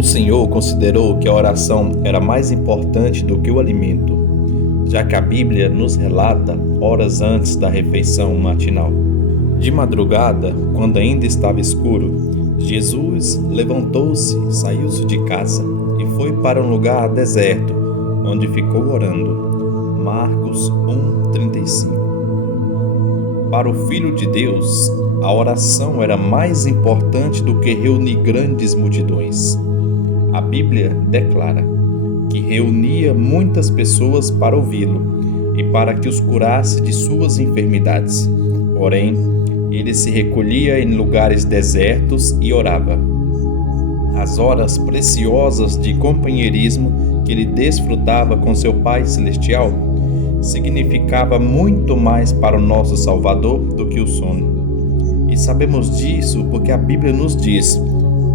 O Senhor considerou que a oração era mais importante do que o alimento, já que a Bíblia nos relata horas antes da refeição matinal. De madrugada, quando ainda estava escuro, Jesus levantou-se, saiu-se de casa e foi para um lugar deserto, onde ficou orando. Marcos 1:35. Para o Filho de Deus, a oração era mais importante do que reunir grandes multidões. A Bíblia declara que reunia muitas pessoas para ouvi-lo e para que os curasse de suas enfermidades. Porém, ele se recolhia em lugares desertos e orava. As horas preciosas de companheirismo que ele desfrutava com seu Pai Celestial significava muito mais para o nosso Salvador do que o sono. E sabemos disso porque a Bíblia nos diz: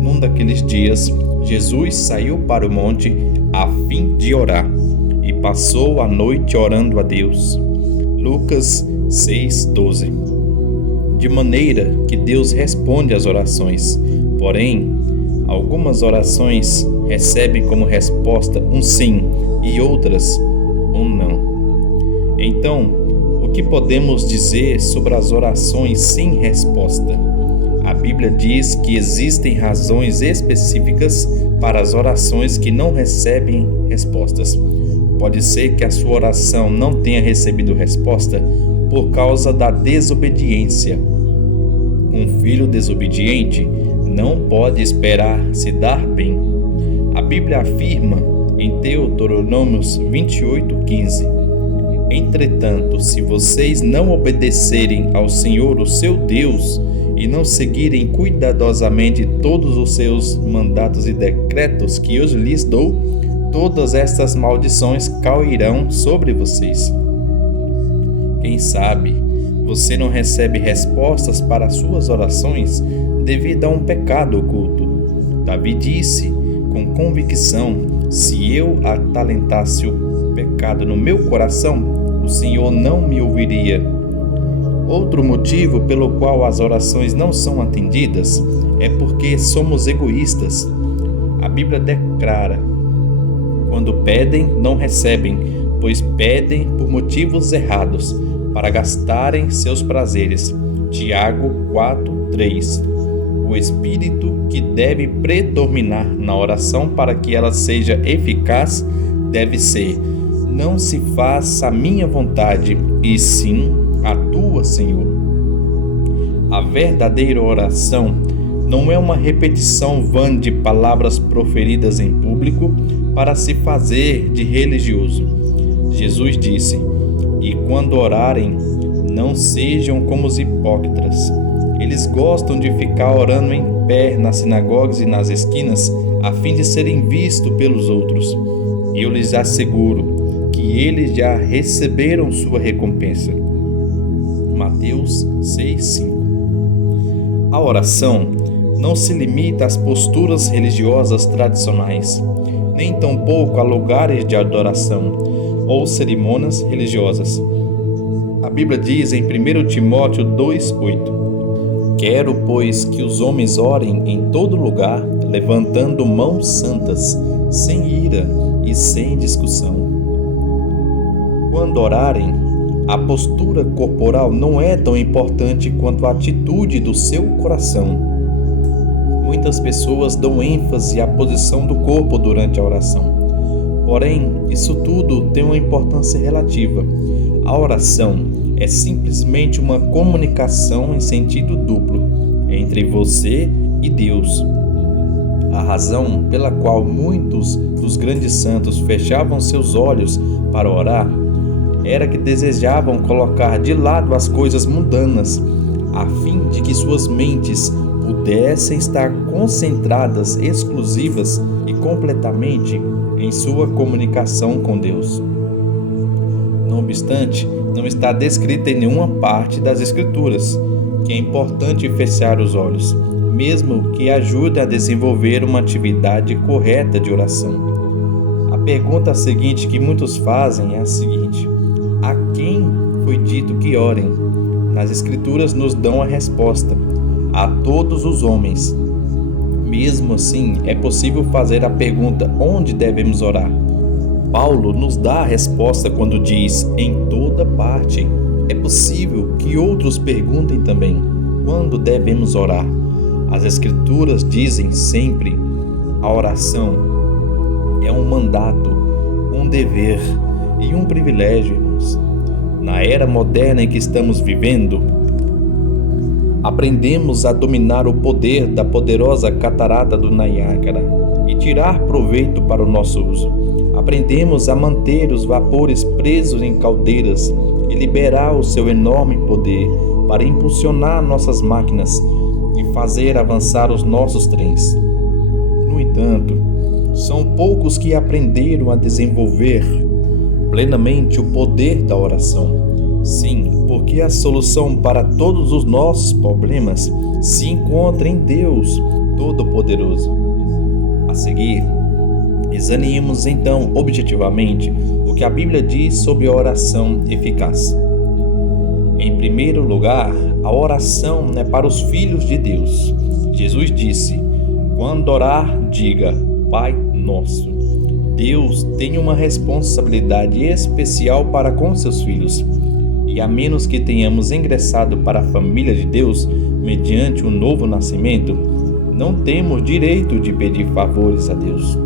num daqueles dias, Jesus saiu para o monte a fim de orar e passou a noite orando a Deus. Lucas 6:12. De maneira que Deus responde às orações, porém, algumas orações recebem como resposta um sim e outras um não. Então, o que podemos dizer sobre as orações sem resposta? A Bíblia diz que existem razões específicas para as orações que não recebem respostas. Pode ser que a sua oração não tenha recebido resposta por causa da desobediência. Um filho desobediente não pode esperar se dar bem. A Bíblia afirma em Deuteronômios 28:15: Entretanto, se vocês não obedecerem ao Senhor, o seu Deus, e não seguirem cuidadosamente todos os seus mandatos e decretos que eu lhes dou, todas estas maldições cairão sobre vocês. Quem sabe você não recebe respostas para as suas orações devido a um pecado oculto. Davi disse com convicção: se eu atalentasse o pecado no meu coração, o Senhor não me ouviria. Outro motivo pelo qual as orações não são atendidas é porque somos egoístas. A Bíblia declara: quando pedem, não recebem, pois pedem por motivos errados, para gastarem seus prazeres. Tiago 4:3. O espírito que deve predominar na oração para que ela seja eficaz deve ser: não se faça a minha vontade, e sim a tua, Senhor. A verdadeira oração não é uma repetição vã de palavras proferidas em público para se fazer de religioso. Jesus disse: e quando orarem, não sejam como os hipócritas. Eles gostam de ficar orando em pé nas sinagogas e nas esquinas, a fim de serem vistos pelos outros. Eu lhes asseguro que eles já receberam sua recompensa. Mateus 6:5. A oração não se limita às posturas religiosas tradicionais, nem tampouco a lugares de adoração ou cerimônias religiosas. A Bíblia diz em 1 Timóteo 2:8: Quero, pois, que os homens orem em todo lugar, levantando mãos santas, sem ira e sem discussão. Quando orarem, a postura corporal não é tão importante quanto a atitude do seu coração. Muitas pessoas dão ênfase à posição do corpo durante a oração. Porém, isso tudo tem uma importância relativa. A oração é simplesmente uma comunicação em sentido duplo entre você e Deus. A razão pela qual muitos dos grandes santos fechavam seus olhos para orar era que desejavam colocar de lado as coisas mundanas, a fim de que suas mentes pudessem estar concentradas exclusivas e completamente em sua comunicação com Deus. Não obstante, não está descrita em nenhuma parte das Escrituras que é importante fechar os olhos, mesmo que ajude a desenvolver uma atividade correta de oração. A pergunta seguinte que muitos fazem é a seguinte: a quem foi dito que orem? Nas Escrituras nos dão a resposta: a todos os homens. Mesmo assim, é possível fazer a pergunta: onde devemos orar? Paulo nos dá a resposta quando diz: em toda parte. É possível que outros perguntem também: quando devemos orar? As Escrituras dizem sempre: a oração é um mandato, um dever e um privilégio, irmãos. Na era moderna em que estamos vivendo, aprendemos a dominar o poder da poderosa catarata do Niágara e tirar proveito para o nosso uso. Aprendemos a manter os vapores presos em caldeiras e liberar o seu enorme poder para impulsionar nossas máquinas e fazer avançar os nossos trens. No entanto, são poucos que aprenderam a desenvolver plenamente o poder da oração. Sim, porque a solução para todos os nossos problemas se encontra em Deus Todo-Poderoso. A seguir, examinemos então objetivamente o que a Bíblia diz sobre a oração eficaz. Em primeiro lugar, a oração é para os filhos de Deus. Jesus disse: quando orar, diga: Pai Nosso. Deus tem uma responsabilidade especial para com seus filhos. E a menos que tenhamos ingressado para a família de Deus mediante um novo nascimento, não temos direito de pedir favores a Deus.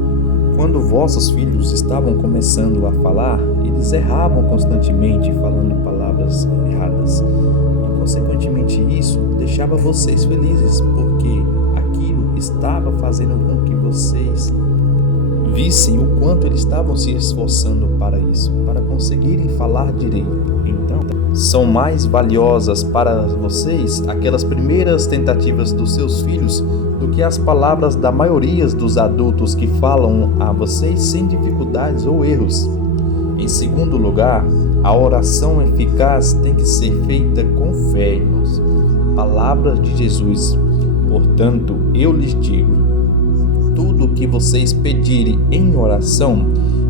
Quando vossos filhos estavam começando a falar, eles erravam constantemente falando palavras erradas. E consequentemente isso deixava vocês felizes, porque aquilo estava fazendo com que vocês vissem o quanto eles estavam se esforçando para isso, para conseguirem falar direito. Então, são mais valiosas para vocês aquelas primeiras tentativas dos seus filhos do que as palavras da maioria dos adultos que falam a vocês sem dificuldades ou erros. Em segundo lugar, a oração eficaz tem que ser feita com fé, irmãos. Palavras de Jesus. Portanto, eu lhes digo: tudo o que vocês pedirem em oração,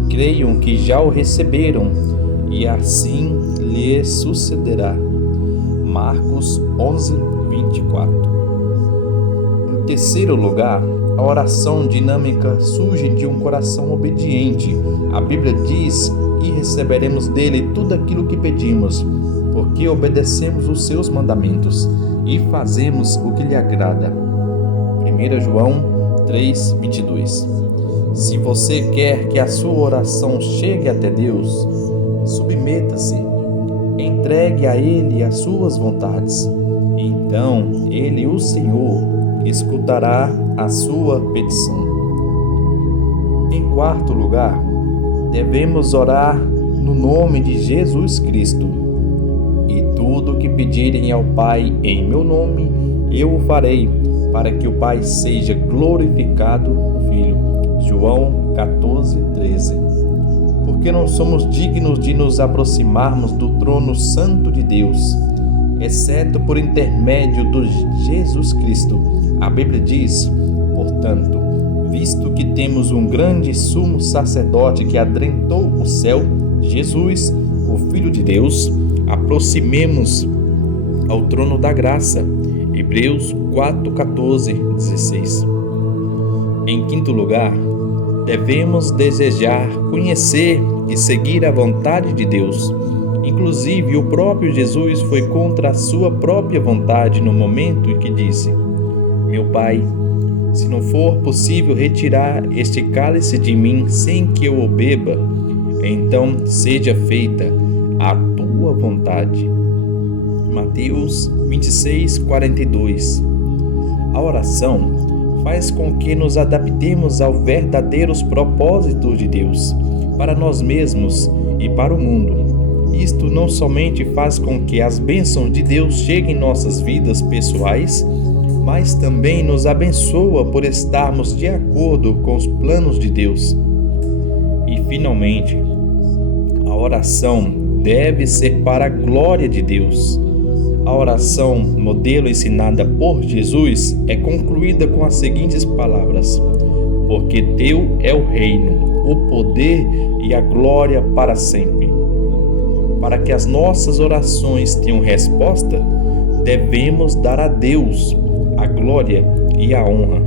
creiam que já o receberam, e assim lhes sucederá. Marcos 11, 24. Em terceiro lugar, a oração dinâmica surge de um coração obediente. A Bíblia diz: e receberemos dele tudo aquilo que pedimos, porque obedecemos os seus mandamentos e fazemos o que lhe agrada. 1 João 3, 22. Se você quer que a sua oração chegue até Deus, submeta-se, entregue a Ele as suas vontades. Então Ele, o Senhor, escutará a sua petição. Em quarto lugar, devemos orar no nome de Jesus Cristo. E tudo o que pedirem ao Pai em meu nome, eu o farei, para que o Pai seja glorificado no Filho. João 14, 13. Porque não somos dignos de nos aproximarmos do trono santo de Deus, exceto por intermédio de Jesus Cristo. A Bíblia diz: portanto, visto que temos um grande sumo sacerdote que adentrou o céu, Jesus, o Filho de Deus, aproximemo-nos ao trono da graça. Hebreus 4, 14, 16. Em quinto lugar, devemos desejar, conhecer e seguir a vontade de Deus. Inclusive, o próprio Jesus foi contra a sua própria vontade no momento em que disse: meu Pai, se não for possível retirar este cálice de mim sem que eu o beba, então seja feita a tua vontade. Mateus 26, 42. A oração faz com que nos adaptemos aos verdadeiros propósitos de Deus, para nós mesmos e para o mundo. Isto não somente faz com que as bênçãos de Deus cheguem em nossas vidas pessoais, mas também nos abençoa por estarmos de acordo com os planos de Deus. E, finalmente, a oração deve ser para a glória de Deus. A oração, modelo ensinada por Jesus, é concluída com as seguintes palavras: porque teu é o reino, o poder e a glória para sempre. Para que as nossas orações tenham resposta, devemos dar a Deus a glória e a honra.